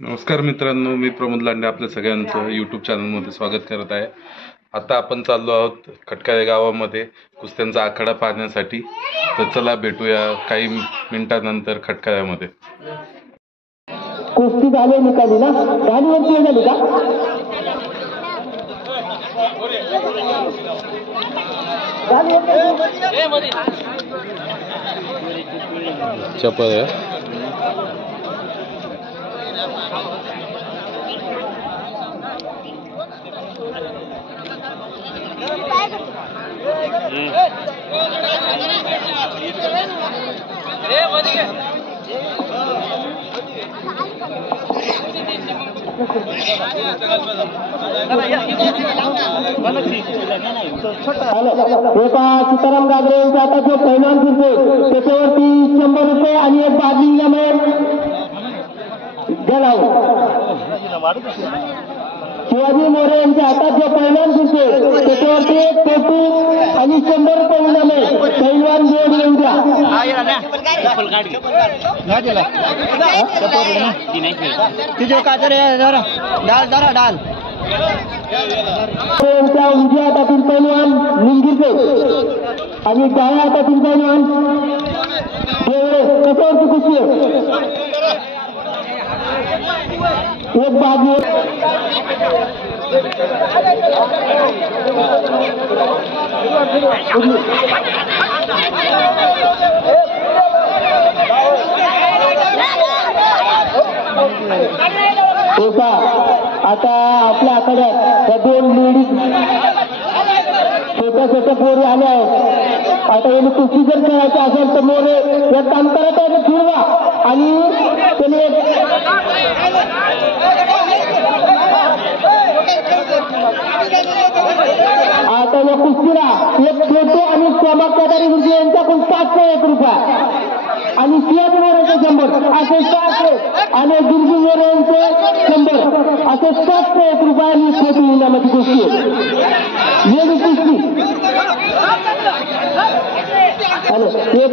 नमस्कार मित्रांनो, मी प्रमोद लांडे आपल्या सगळ्यांचं यूट्यूब चॅनलमध्ये स्वागत करत आहे. आता आपण चाललो आहोत खटकाळे गावामध्ये कुस्त्यांचा आखाडा पाहण्यासाठी. तर चला भेटूया काही मिनिटांनंतर खटकाळ्यामध्ये. कुस्ती झाली निकाली ना, गाडीवरती झाली का? चपल आहे. सीताराम गाजरे यांचा आता जो पैलवान फिरतो त्याच्यावरती 100 रुपये आणि एक बादली इनाम द्यायला शिवाजी मोरे यांच्या हातात जो पैलवान फिरतो त्याच्यावरती एक फोटो आणि 100 रुपये इनाम आहे. पैलवान जोड येऊन द्या. डाल त्यांच्या उजव्या हातातील पैलवान निंगीचे आणि डाव्या हातातील पैलवान कशावरती कुस्ती एक बाजू आता आपल्या आखाड्यात त्या 2 लेडीज छोट्या छोट्या पोरी आल्या आहेत. आता यांनी कुस्ती जर खेळायचं असेल तर मोरे या काम करत आहे फिरवा आणि त्याने आता या कुस्तीला एक फोटो आणि सोमा कदारी गुरुजी यांच्याकडून 501 रुपये आणि शिवाजी मोरेचे 100 असे 700 आणि दुर्गी मोरे यांचे 100 असे 701 रुपये आणि फोटो इनामाची कुस्ती वेगळी कुस्ती. हॅलो हे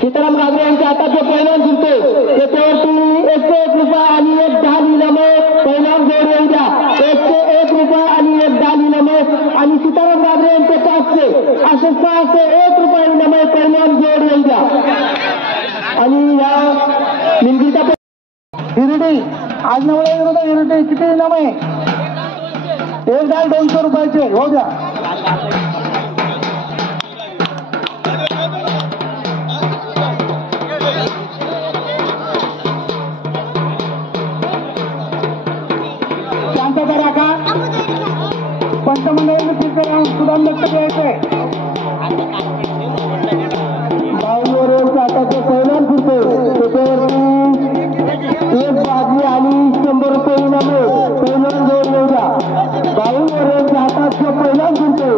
सीताराम गाजरे यांच्या हातात जो पैलवान फिरतो त्याच्यावरती 101 रुपये आणि एक 10 इनाम पैलवान जोड येऊ द्या. 101 रुपये आणि एक 10 इनाम आणि सीताराम गाजरे यांचे 500 असे 601 रुपये इनाम पैलवान जोड येऊ द्या. आणि या निमगीचा हिरडी आज नवला विरोधात हिरडी किती इनाम आहे? एक डाल 200 रुपयाचे हो द्या. पंचमंडळाने फिरकर सुदान दत्त घ्यायचंय. बाईवर हाताचे पैलवान फिरतो त्याच्यावरती एक बादली आणि 100 रुपये इनाम पैलवान जोड येऊ द्या. बाईवर हातात जो पैलवान फिरतो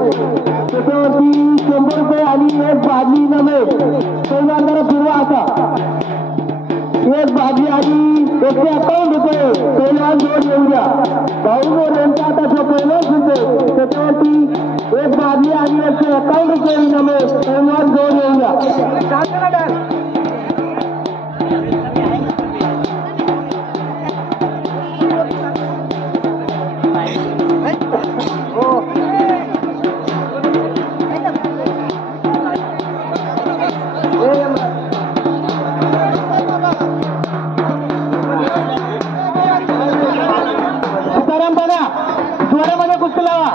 त्याच्यावरती 100 रुपये आणि एक बादली इनाम पैलवान जरा फिरवा. आता एक बादली आणि 151 रुपये पैलवान जोड येऊ द्या. बाईवर यांच्या हातात जो पैलवान फिरतो त्याच्यावरती एक बादली आणि 151 रुपये इनाम पैलवान जोड येऊ द्या. सीताराम बघा जोरामध्ये कुस्ती लावा.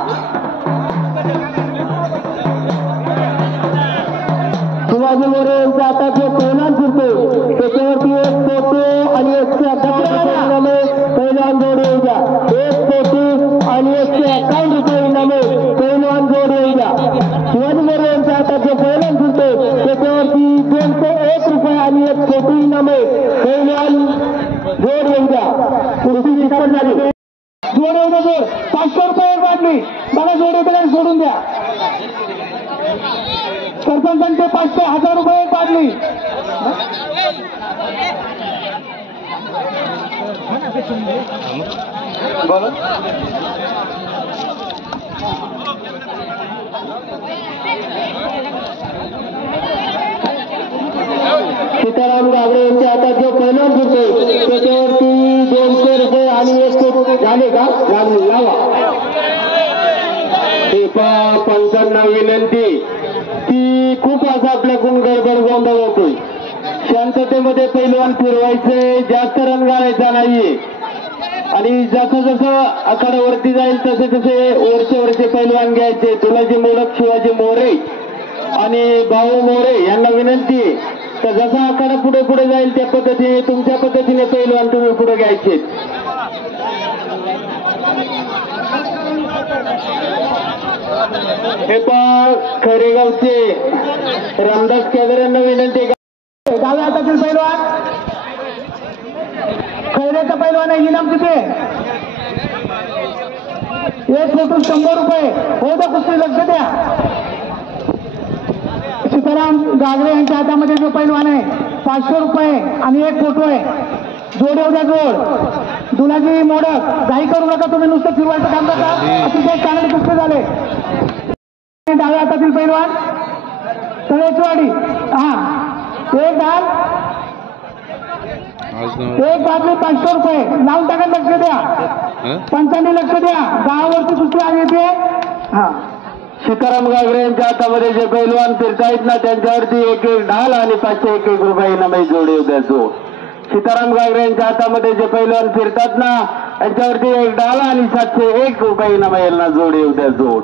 शिवाजी मोरे यांच्या हातात जो पैलवान फिरतो त्याच्यावरती एक फोटो आणि 151 रुपये पैलवान जोड येऊ द्या. एक फोटो आणि 151 रुपये इनामे पैलवान जोड येऊ द्या. शिवाजी मोरे यांच्या हातात जो पैलवान फिरतो त्याच्यावरती 201 रुपये आणि एक फोटो इनामे पैलवान जोड येऊ द्या. कुस्ती निकाल झाली. जोड येऊ द्या. जोड 500 रुपये एक वाटली बघा. जोड येते सोडून द्या. सरपंचांचे 500 1000 रुपये एक वाटली. सीताराम गाजरे यांच्या हातात जो पैलवान फिरतो झाले का लागले लावा पंचांना विनंती की खूप असं आपल्याकडून गडबड गोंधळ होतोय. शांततेमध्ये पैलवान फिरवायचे, जास्त रन घालायचा नाहीये आणि जसं जसं आखाड्यावरती जाईल तसे तसे वरचे पैलवान घ्यायचे. तुलाजी मोडक, शिवाजी मोरे आणि भाऊ मोरे यांना विनंती आहे तर जसा आखाडा पुढे पुढे जाईल त्या पद्धतीने तुमच्या पद्धतीने पैलवान तुम्ही पुढे घ्यायचे. हे पण खरेगावचे रामदास केदार यांना विनंती आहे. डाव्या हातातील पैलवान खैरेचा पैलवान आहे. इनाम किती? एक फोटो 100 रुपये. हो तर कुस्ती लक्ष द्या. सीताराम गागरे यांच्या हातामध्ये जो पैलवान आहे 500 रुपये आणि एक फोटो आहे. जोड येऊ द्या जोड. दुलाजी मोडक घाई करू नका, तुम्ही नुसतं फिरवायचं काम नका. अतिशय चांगले कुस्ती झाले. डाव्या हातातील पैलवान तळेचवाडी. हा एक डाल एक बाजू 500 रुपये लावून टाका. लक्ष द्या पंचांनी लक्ष द्या. गावावरती कुस्ती आली येते. हा सीताराम गागरे यांच्या हातामध्ये जे पैलवान फिरतायत ना त्यांच्यावरती एक ढाल आणि 501 रुपये इनामी जोड येऊ द्या जोड. सीताराम गागरे यांच्या हातामध्ये जे पैलवान फिरतात ना त्यांच्यावरती एक ढाल आणि 701 रुपये इनामी जोड येऊ द्या जोड.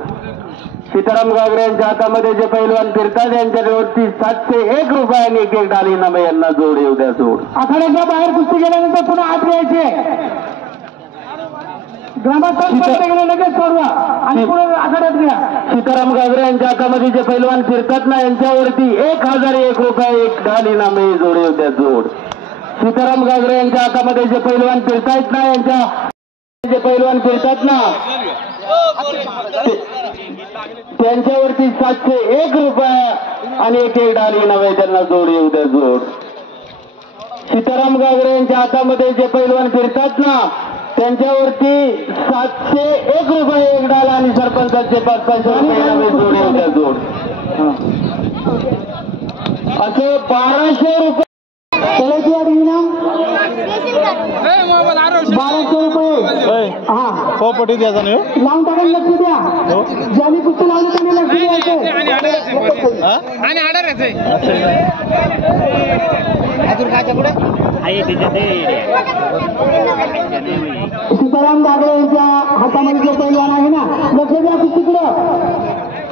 सीताराम गागरे यांच्या हातामध्ये जे पैलवान फिरतात यांच्यावरती 701 रुपये आणि एक ढाल इनामी यांना जोड येऊ द्या जोड. आखाड्याच्या बाहेर कुस्ती गेल्यानंतर पुन्हा आत यायचे. लगेच सोडवा आणि पुढे आखाड्यात घ्या. सीताराम गागरे यांच्या हातामध्ये जे पैलवान फिरतात ना यांच्यावरती 1001 रुपये एक ढाल इनामी जोड येऊ द्या जोड. सीताराम गागरे यांच्या हातामध्ये जे पैलवान फिरतायत ना यांच्या जे पैलवान फिरतात ना त्यांच्यावरती 701 रुपये आणि एक ढाल इनामी त्यांना जोड येऊ द्या जोड. सीताराम गागरे यांच्या हातामध्ये जे पैलवान फिरतात ना त्यांच्यावरती 701 रुपये एक डाल आणि सरपंचाचे 500 रुपये इनामी जोड येऊ द्या जोड. असं 1200 रुपये इनाम 1200 रुपये. हा पोपटी द्यायचा नाही लावून टाकायला लक्ष द्या. ज्यांनी कुस्ती लावली त्यांनी लक्ष द्यायचं. सीताराम गागरे यांच्या हातामध्ये जो पैलवान आहे ना लक्ष द्या कुस्तीकडं.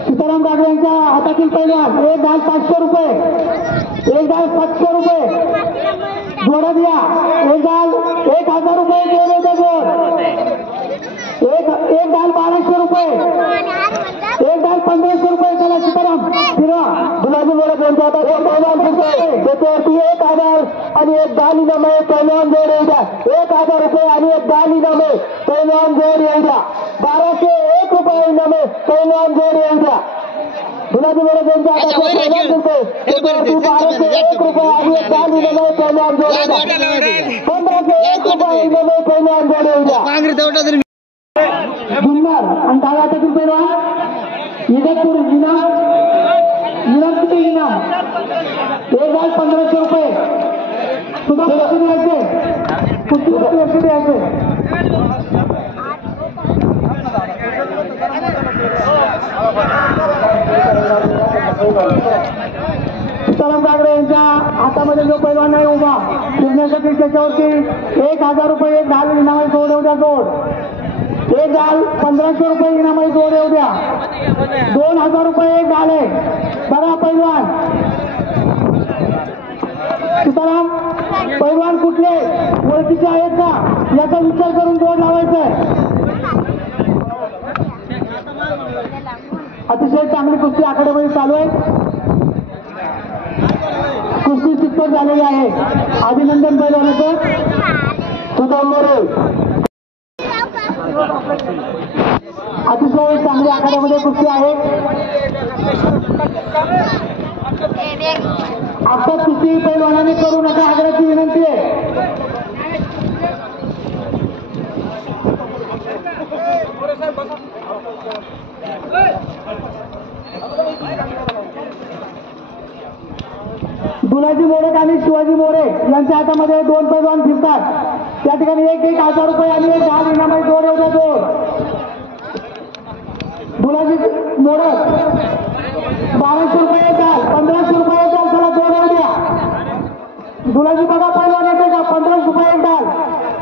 सीताराम गागरे यांच्या हातातील पैलवान एक डाल 500 रुपये एक डाल 700 रुपये जोडा द्या. एक डाल 1000 रुपये जोड जोड. एक डाल 1200 रुपये एक डाल 1500 रुपये. चला सीताराम फिरा. गुलाबी मोडक यांच्या हातात त्याच्यावरती 1000 आणि एक डाल इनामे पैलवान जोड येऊ द्या. 1000 रुपये आणि एक डाल इनामे पैलवान जोड येऊ द्या. 1201 रुपये इनामे पैलवान जोड येऊ द्या. गुलाबी मोडक यांच्या हातात 1201 रुपये आणि एक डाल इनामे पैलवान जोड येऊ द्या. 1501 रुपये इनामे पैलवान जोड येऊ द्या. जुन्नर आणि डाव्या हातातील पैलवान इगतपूर इनाम किती इनाम एक डाल 1500 रुपये. सुद्धा लक्ष द्यायचे. कुस्तीवरती लक्ष द्यायचे. सीताराम गागरे यांच्या हातामध्ये जो पैलवान आहे उभा फिरण्यासाठी त्याच्यावरती 1000 रुपये एक डाल इनामी जोड येऊ द्या जोड. एक डाल 1500 रुपये इनामी जोड येऊ द्या. 2000 रुपये एक डाल आहे. बघा पैलवान सीताराम पैलवान कुठले ओळखीचे आहेत का याचा विचार करून जोड लावायचा आहे. अतिशय चांगली कुस्ती आखाड्यामध्ये चालू आहे. कुस्ती चित्तर झालेली आहे. अभिनंदन पैलवानाचं. सुदाम मोरे अतिशय चांगली आखाड्यामध्ये कुस्ती आहे. आता कुस्ती पैलवानाने करू नका आग्रहाची विनंती आहे. दुलाजी मोडक आणि शिवाजी मोरे यांच्या हातामध्ये 2 पैलवान फिरतात. त्या ठिकाणी 1,000 रुपये आणि 10 इनामे जोड एवढ्या जोड. गुलाबी मोडक 1200 रुपये डाल, 1500 रुपये डाल. चला जोड एवढ्या. गुलाबी बघा पहिला येते का 1500 रुपये डाल.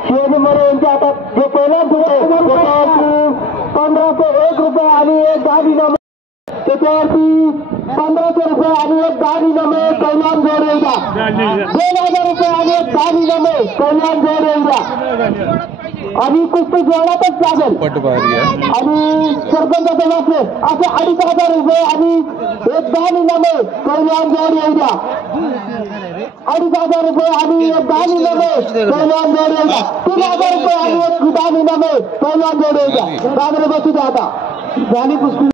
शिवाजी मोरे यांच्या हातात जे पहिला 1501 रुपये आणि 10 इनामे. त्याच्यावरती 1500 रुपये आणि 10 इनामे. पहिला जोड एवढा 2,000 रुपये आणि 10 इनामे. पहिला जोड एवढा आणि कुस्ती जोडातच लागेल. आणि सरपंचाचे वाचले असे 2,500 रुपये आणि 10 इनामे. पहिला जोड एवढा 2,500 रुपये आणि 10 इनामे. पहिला जोड एवढा 3,000 रुपये आणि 10 इनामे. पहिला जोड एवढा. बाजूला बसू द्या आता झाली कुस्ती.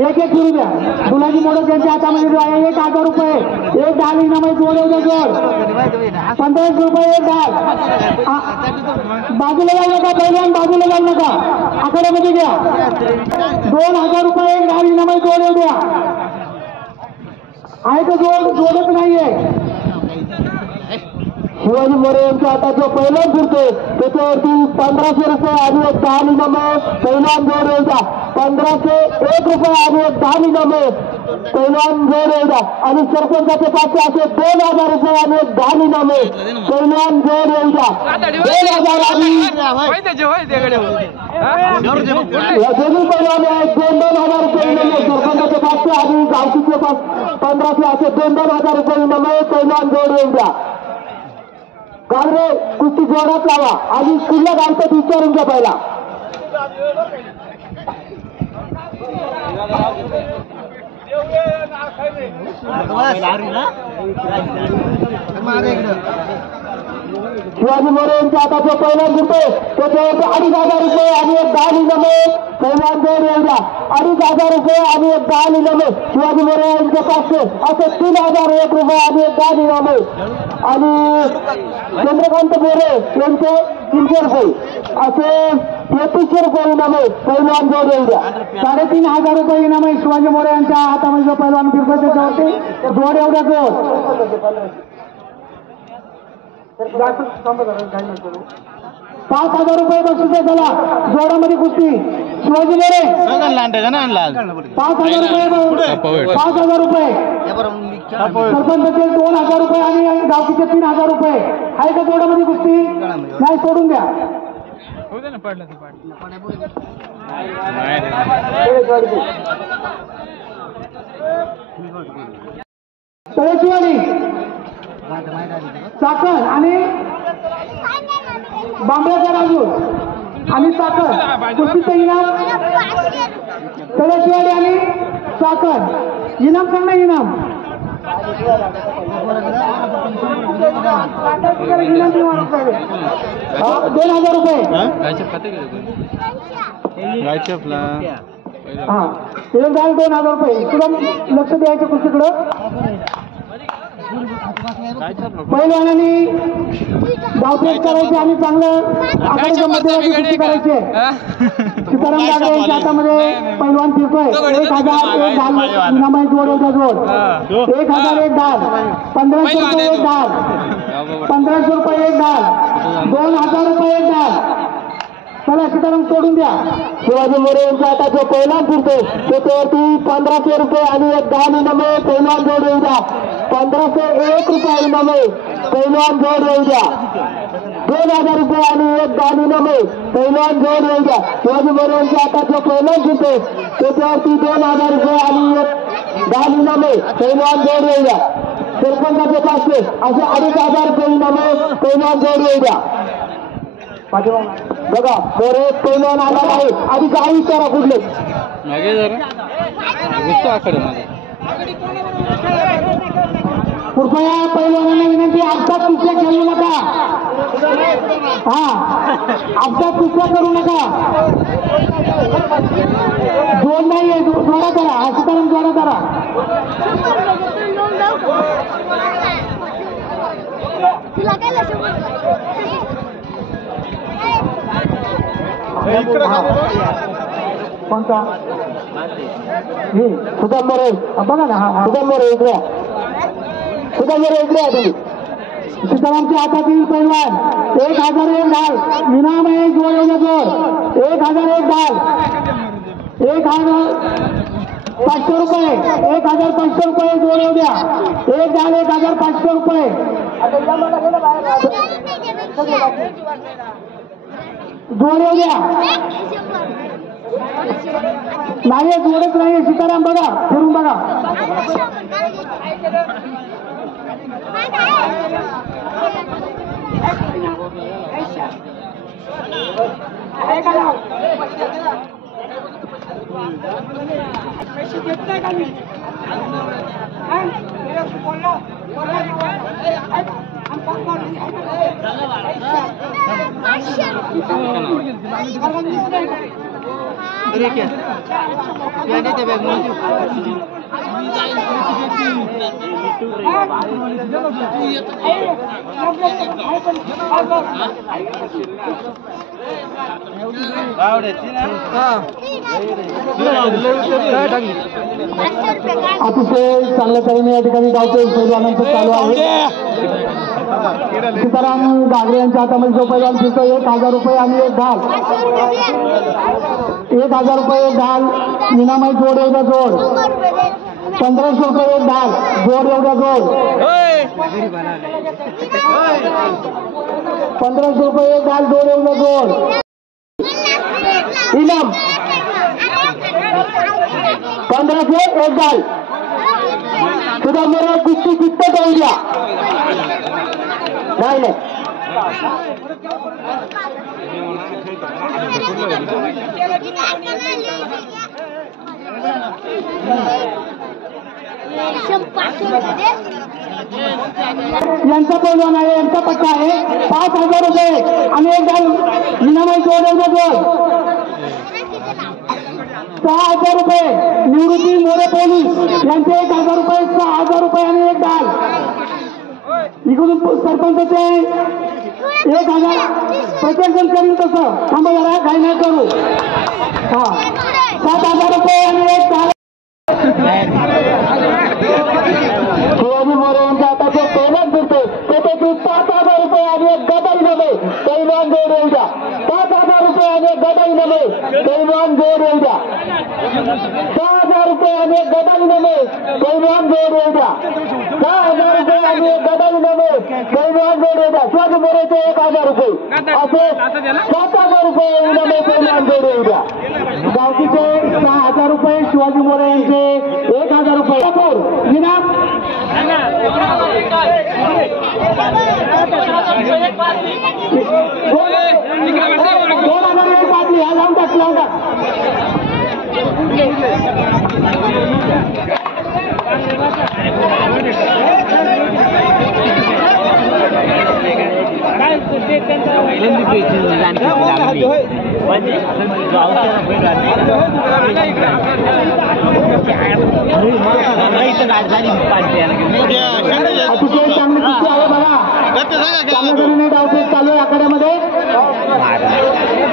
एक सुरू द्या. गुलाबी मोडक यांच्या हातामध्ये जो आहे 1,000 रुपये. 10 इनामे जोड एवढ्या जोड. 1500 रुपये 1 डाल. बाजूला जाऊ नका पहिल्यान, बाजूला जाऊ नका. आकड्यामध्ये घ्या. 2,000 रुपये 10 इनामे जोड एवढ्या. आहे तर जोड जोडत नाहीये. शिवाजी मोरे यांच्या हातात जो पहिला फिरतो त्याच्यावरती 1500 रुपये आणि 10 इनामे. पहिला जोड एवढा 1501 रुपये आणि 10 इनामे. पहिला जोड एवढा आणि सरपंचाचे पाचशे असे 2,000 रुपये आणि 10 इनामे. पहिला जोड एवढा 2,000 आणि या दोन्ही पहिल्याने आहेत 2,000 रुपये इनामे. सरपंचाचे पाचशे आणि गावकीचे 1500 असे 2,000 रुपये इनामे. पहिला जोड एवढा. गाडरे कुस्ती जोरात लावा आणि कुठल्या गावचं विचारून घ्या पहिला. शिवाजी मोरे यांच्या हातात जो पहिला फिरतो त्याच्यावरती 2,500 रुपये आणि 10 इनामे. पहिला जोड एवढा 2,500 रुपये आणि 10 इनामे. शिवाजी मोरे यांचे 500 असे 3,001 रुपये आणि 10 इनामे. आणि चंद्रकांत मोरे यांचे 300 रुपये असे 3300 रुपये इनामे. पहिलवान जोड एवढ्या 3,500 रुपये इनामे. शिवाजी मोरे यांच्या हातामध्ये जो पहिलवान फिरतो त्याच्यावरती जोड एवढ्या जोड. 5,000 रुपये बक्षीस आहे. चला जोडामध्ये कुस्ती शिवाजी मोरे 5,000 रुपये. 5,000 रुपये सरपंचाचे 2,000 रुपये आणि गावकीचे 3,000 रुपये. आहे का जोडामध्ये कुस्ती? नाही सोडून द्या. तळेशिवानी साखर आणि बांबळ्याचा राजू आणि साखर कुस्तीचं इनाम. तळेशिवानी आणि साखर इनाम सांग ना. इनाम 2,000 रुपये. हा ते झालं 2,000 रुपये. तुला लक्ष द्यायचं कुस्तीकडं. पहिलवानांनी धावफेक करायची आणि चांगलं आघाडीच्या मध्यभागी कुस्ती करायची. सीताराम बागडे यांच्या हातामध्ये पहिलवान फिरतोय. 1,000 1 डाल इनामाई जोड एवढ्या जोड. 1,000 1 डाल. 1,500 रुपये 1 डाल. 1,500 रुपये 1 डाल. 2,000 रुपये 1 डाल. चला सीताराम सोडून द्या. शिवाजी मोरे यांच्या हातात जो पहिलवान फिरतो त्याच्यावरती 1,500 रुपये आणि 10 इनामे. पहिलवान जोड एवढा 1,501 रुपये इनामे. पहिलवान जोड एवढा 2,000 रुपये आणि 10 इनामे. पहिलवान जोड एवढा. शिवाजी मोरे यांच्या हातात जो पहिलवान फिरतो त्याच्यावरती 2,000 रुपये आणि 10 इनामे. पहिलवान जोड एवढा. सरपंचाचे 500 असे 2,500 रुपये इनामे. पहिलवान जोड एवढा. बघा मोरे पहिलवान आला आहे. आधी काय विचारा कुठले कृपया पहिलवानांना विनंती अपघात कुस्त्या खेळू नका. हा अपघात कुस्त्या करू नका. जोड नाहीये जोडा करा. सीताराम जोडा करा. कोणता हे सुदामरे बघा ना हा सुदामरे इकडे सुदामरे इकडे आहे तुम्ही सीतारामच्या हातातील पैलवान 1001 ढाल इनाम आहे जोड 1001 ढाल 500 रुपये 1500 रुपये जोड येऊ द्या एक ढाल 1500 रुपये जोड येऊ द्या नाही जोडच नाही सीताराम बघा फिरून बघा अतिशय चांगल्या तऱ्हेने या ठिकाणी गावचे पैलवानांचं चालू आहे सीताराम गागरे यांच्या हातामध्ये जो पैलवान फिरतो 1000 रुपये आणि एक ढाल 1000 रुपये एक ढाल निनामाई जोड एवढा जोड 1500 रुपये एक ढाल जोड एवढा जोड 1500 रुपये एक ढाल जोड एवढा जोड इनाम 1500 एक ढाल सुद्धा मला कुस्ती कितपत होऊ द्या नाही यांचा पैलवान आहे यांचा पट्टा आहे 5000 रुपये आणि एक ढाल निनामाई जोड एवढा जोड 6000 रुपये निवृत्ती मोरे पोलीस यांचे 1000 रुपये 6000 रुपये आणि एक ढाल इकडून सरपंचाचे 1000 प्रत्येक जण करील तसं थांबा जरा काही नाही करू हा 7000 रुपये आणि एक ढाल शिवाजी मोरे यांच्या हाताचे पैलवान फिरते त्याच्यातील 5000 रुपये आणि एक गदाई नव्हे पैलवान जोड येऊ द्या 5000 रुपये आणि एक गदाई नव्हे पैलवान जोड येऊ द्या 6000 रुपये आणि एक गदाई नव्हे पैलवान जोड येऊ द्या 6000 रुपये आणि एक गदाई नव्हे पैलवान जोड येऊ द्या शिवाजी मोरेचे 1000 रुपये असे 7000 रुपये नव्हे पैलवान जोड येऊ द्या गावकीचे 6000 रुपये शिवाजी मोरे यांचे 1000 रुपये इनाम 2001 बाटली हा लावून टाक अतिशय चांगली कुस्ती आहे बघा चांगल्या तऱ्हेने डावपेच चालू आहे आखाड्यामध्ये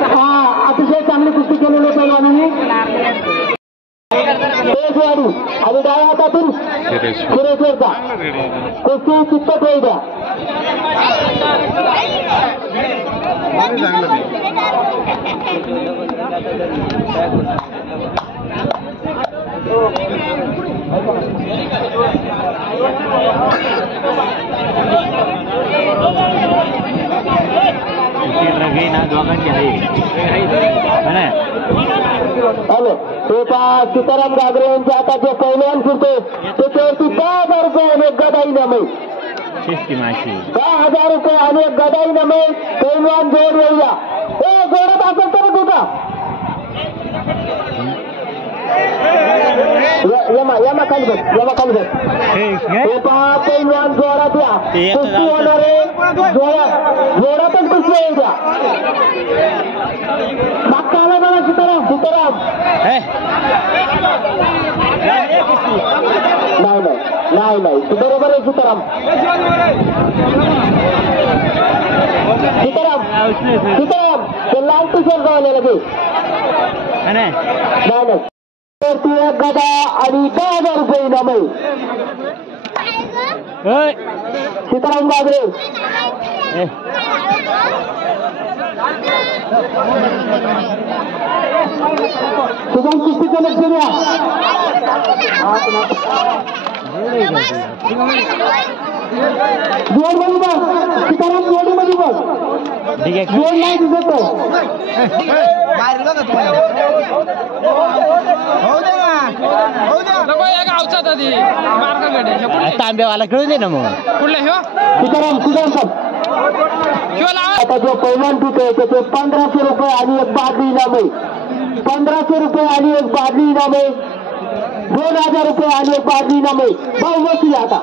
हा अतिशय चांगली कुस्ती केलेली पैलवानांनी आणि डाव्या हातातून सुरेश्वरचा कुस्ती कितपत होईल द्या हॅलो सीताराम गागरे यांच्या हाताचे पैलवान फिरते त्याच्यावरती 10,000 रुपये आणि एक गदाई नमे 10,000 रुपये आणि एक गदाई नमे पैलवान जोड येऊया हे जोडत असेल तर कुठं यमा खाली बस पैलवान जोरात या कुस्ती होणारे जोरातच कुस्ती येऊ द्या मागचा आला बघा सीताराम नाही बरोबर आहे सीताराम ते लाल टी शर्ट गावलेलं ते नाही तर ती एक गदा आणि 10,000 रुपये इनाम आहे. सीताराम बाबरे शुभम कुस्तीचं लक्ष द्या. जोडमध्ये बघ सीताराम जोडीमध्ये बघ जोड नाही दिसत तांब्यावाला खेळून दे ना मग सीताराम आता जो पैलवान पिकं त्याचे 1500 रुपये आणि एक बादली इनाम आहे. 1500 रुपये आणि एक बादली इनाम आहे. 2000 रुपये आणि एक बादली इनाम आहे. भाऊ बसू आता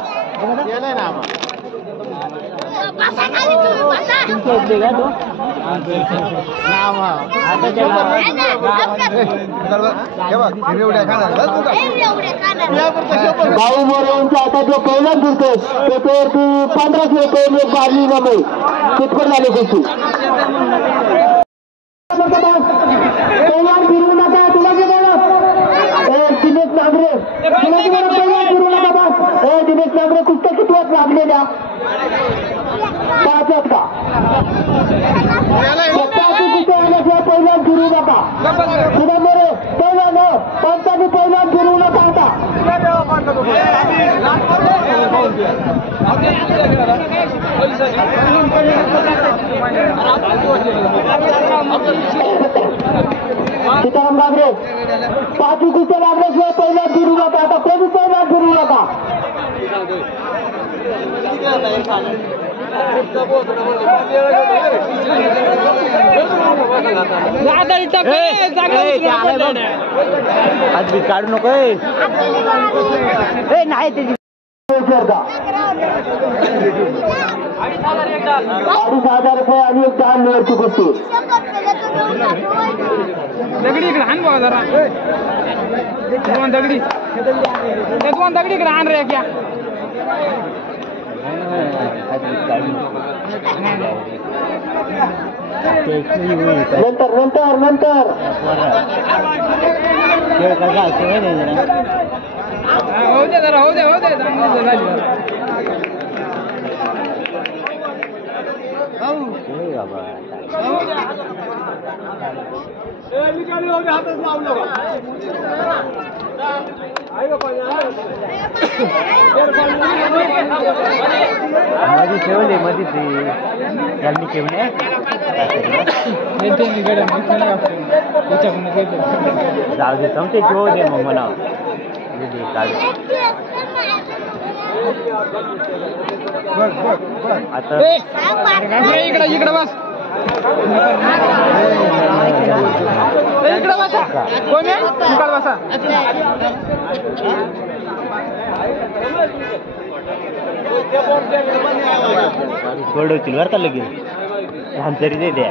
भाऊ मोरेंचा आता जो पैलवान फिरतोय त्याच्यावरती 1500 रुपये आणि एक बादली इनाम आहे. कितपत झाले त्याची पैलवान फिरवू नका. तुला जे दिनेश नागरे तुला जे पैलवान फिरवू नका बस. दिनेश नागरे कुस्त्या किती वाजता लागलेल्या 5 का पैलवान फिरू नका. सुधा मोरे पैलवान पंचांनी पैलवान फिरवू नका. आता सीताराम बाबरे 5 कुस्त्या लागल्याशिवाय पैलवान फिरू नका. आता कोणी पैलवान फिरवू नका. आज काढू नको नाही त्याची 2,500 रुपये आणि एक 10 निवडची कुस्ती. दगडी इकडे आण बघा जरा दगडी इकडे आण रे क्या नंतर हो दे जरा हो दे मध्ये ठेवले मध्ये ते त्यांनी ठेवणे जाऊ दे समते ठेवू दे मग मला आता इकडे बस इकडे बसा कोण आहे इकडे बसा सोडवतील बरं का लगेच लहान तरी दे द्या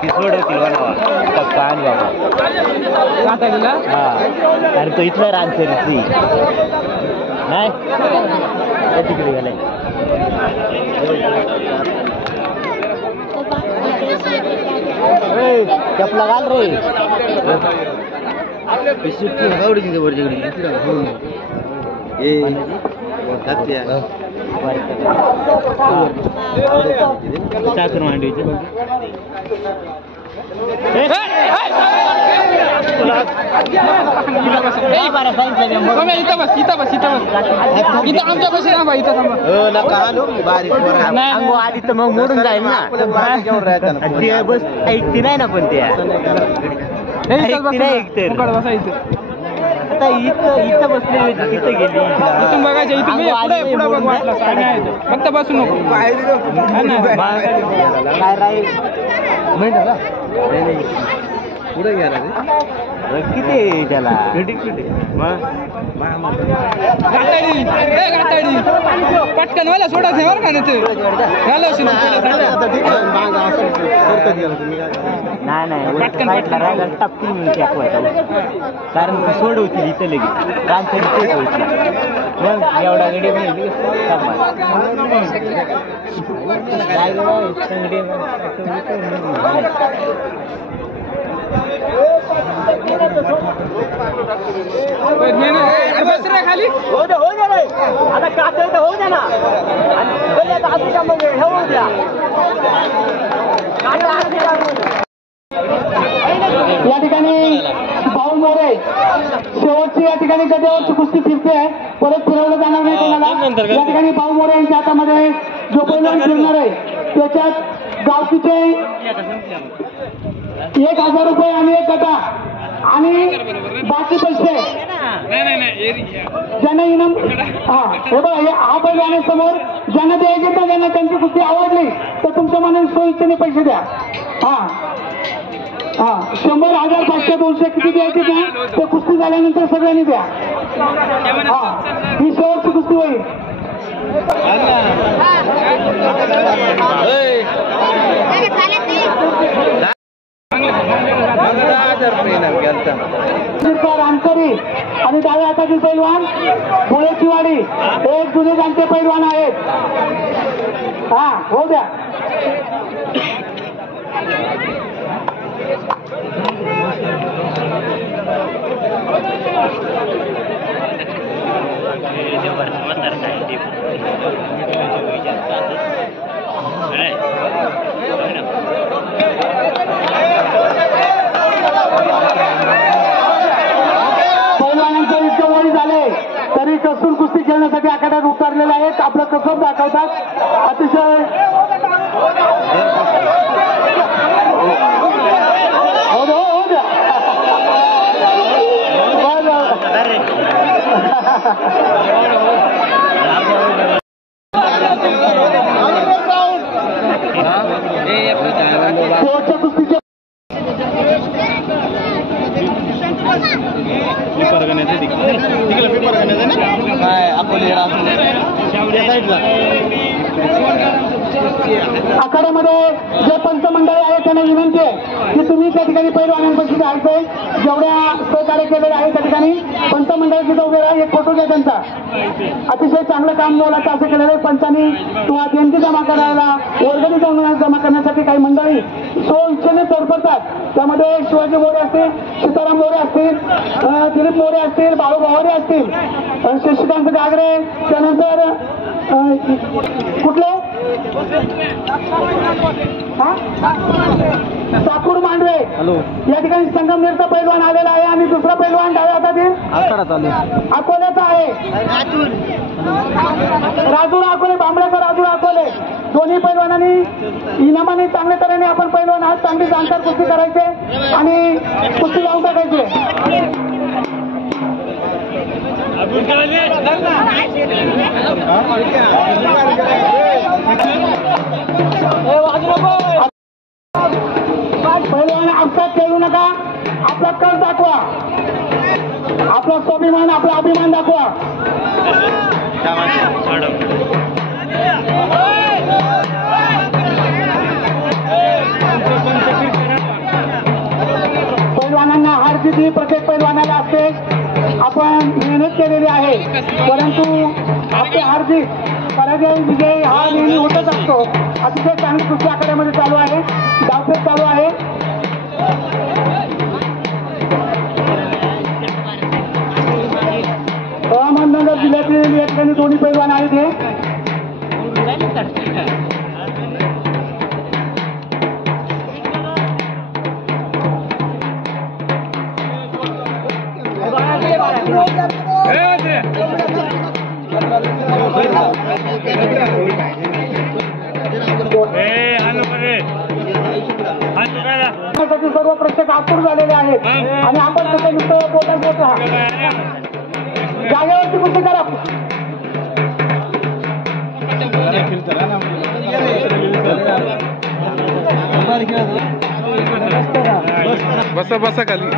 ती सोडवतील बनावा पक्का आणि बाबा हा अरे तो इथला रानसरीची नाही तिकडे गेलाय चपला घाल रे साखर मांडवीचे आधी तर मग मोडून जाईल ना बस ऐकती नाही ना पण त्या ऐकती नाही ऐकते आता इथं बसले तिथं गेली इथून बघायचं इथून पुढे बघ वाटलं काय नाही फक्त बसू नको काय राहील पुढे गेला किती आहे त्याला पटकन व्हायला सोडा बरं का नाही नाही टपकी मिळते कारण ती सोडवती इथं लगेच रामसाठी तेच होती मग एवढा गडी मिळली खाली हो द्या रे आता काचायचं होऊ द्या ना होऊ द्या या ठिकाणी भाऊ मोरे शेवटची या ठिकाणी गद्यावरची कुस्ती फिरते आहे परत फिरवलं जाणार नाही कोणाला या ठिकाणी भाऊ मोरे यांच्या हातामध्ये जो पैलवान फिरणार आहे त्याच्यात गावकीचे 1000 रुपये आणि एक गटा आणि बाकी पैसे ज्यांना इनाम हे बघा हा पैलवान समोर ज्यांना द्यायचे तर ज्यांना त्यांची कुस्ती आवडली तर तुमच्या मनाने सोयीचे पैसे द्या 100, 1000, 500, 200 किती द्यायचे द्या ते कुस्ती झाल्यानंतर सगळ्यांनी द्या ही शेवटची कुस्ती होईल रामकरी आणि डाव्या हातातील पैलवान मुळेची वाडी एक जुने जाणते पैलवान आहेत हो द्या पैलवानांचं इतकं वय झाले तरी कसून कुस्ती खेळण्यासाठी आखाड्यात उतरलेले आहेत आपलं कसं दाखवतात अतिशय हो द्या शेवटच्या कुस्तीचे आखाड्यामध्ये जे पंचमंडळी आहेत त्यांना विनंती आहे की तुम्ही त्या ठिकाणी पैलवानांपाशी जायचंय जेवढ्या सहकार्य केलेले आहे त्या ठिकाणी पंचमंडळ तिथं उभे राहा एक फोटो घ्या त्यांचा अतिशय चांगलं काम मोलाचं असं केलेलं आहे पंचांनी किंवा देणगी जमा करायला वर्गणी जमा करण्यासाठी काही मंडळी इच्छेने तडफडतात त्यामध्ये शिवाजी मोरे असतील सीताराम मोरे असतील दिलीप मोरे असतील बाळू भावरे असतील शशिकांत गागरे त्यानंतर कुठले साकूर मांडवे या ठिकाणी संगमनेरचा पैलवान आलेला आहे आणि दुसरा पैलवान डाव्या हातातील अकोल्याचा आहे राजूर अकोले बांबड्याचा राजूर अकोले दोन्ही पैलवानांनी इनामाने चांगल्या तऱ्हेने आपण पैलवान आज चांगली जाणकार कुस्ती करायचे आणि कुस्ती लावून टाकायचे पैलवान अपघात खेळू नका आपला कल दाखवा आपला स्वाभिमान आपला अभिमान दाखवा पैलवानांना हार जिती प्रत्येक पैलवानाला असते आपण मेहनत केलेली आहे परंतु आपली हार जीत पराजय विजय हा नेहमी होतच असतो अतिशय चांगली कुस्ती आखाड्यामध्ये चालू आहे डावपेच चालू आहे अहमदनगर जिल्ह्यातील या ठिकाणी दोन्ही पैलवान आहेत हे सर्व प्रेक्षक आतुर झालेले आहेत आणि आपण कसं नुसतं बोलत राहा जागेवरती कुस्ती करा बसा बसा खाली.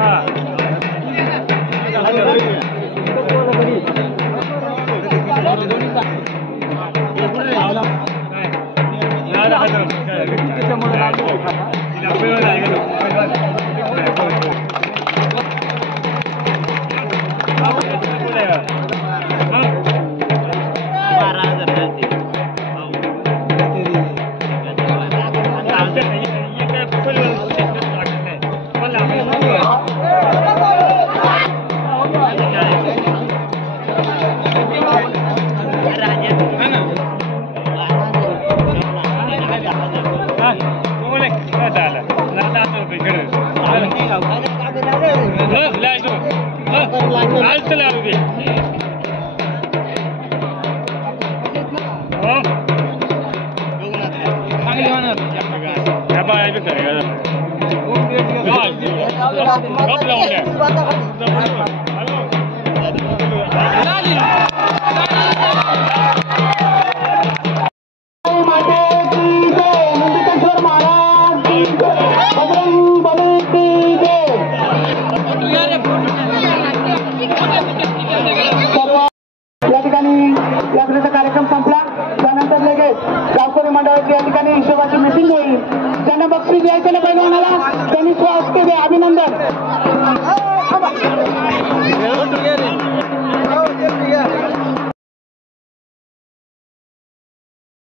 कार्यक्रम संपला त्यानंतर लगेच गावकरी मंडळाची या ठिकाणी हिशोबाची मीटिंग होईल. ज्यांना बक्षीस द्यायचं ना पहिल्यांदा त्यांनी स्वागत अभिनंदन.